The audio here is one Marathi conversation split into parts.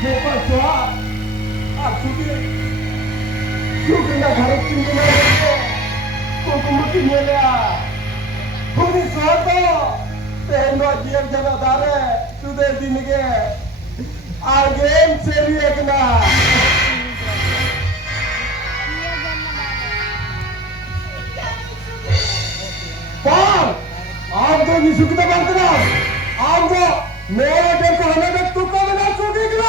Bapak doa, aku dia, suka nak harap tinggal lagi. Kau mungkin dia, kau ni suatu, tehno jian jana dare, sudah dinige, again seri ekna. Paul, आप तो निशु की तो बात ना, आप तो मेरे देश को हमें देख तू कौन है सुखी किला?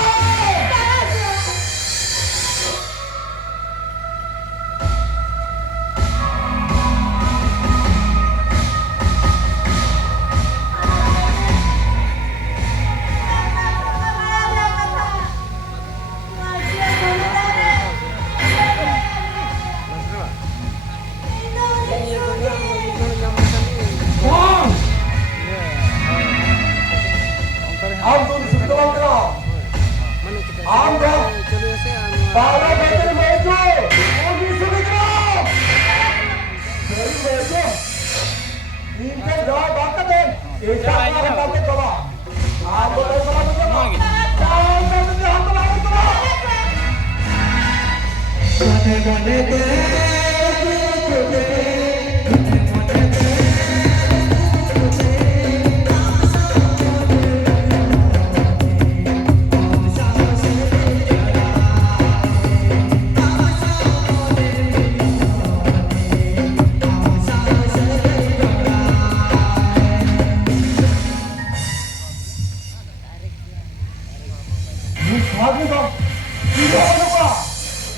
आप तो निशु की तो बात ना, आप तो बारह बजे में जो, वो निशु की किला, मेरी में जो, इनके जवाब बात करते, एक साथ में बात करते बाबा, आप तो नहीं बात करते बाबा, चार बजे हम तो बात करते बाबा।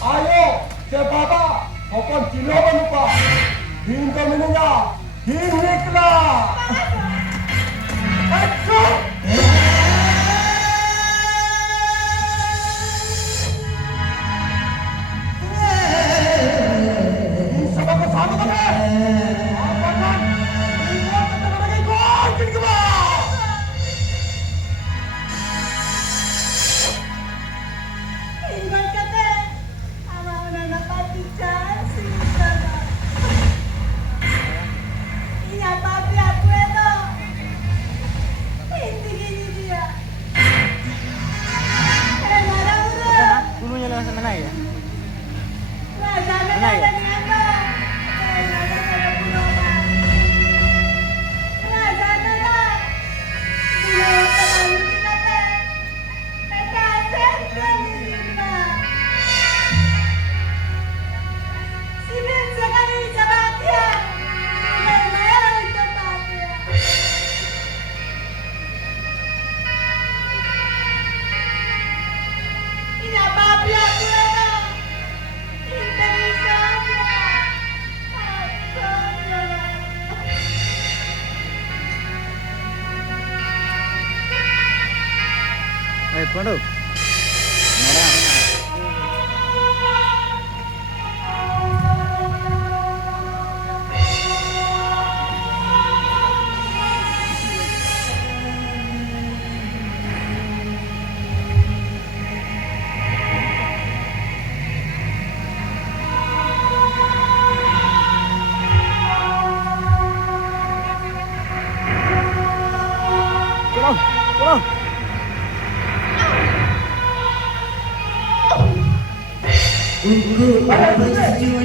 Ayo, sebaba, hopon kilo lupa. Din kaminya, din nikla. Ayo. Din sebab sama kan? Apa kan? Din kata lagi gol, kin keba. Padu. Pulang. Guru, apa sih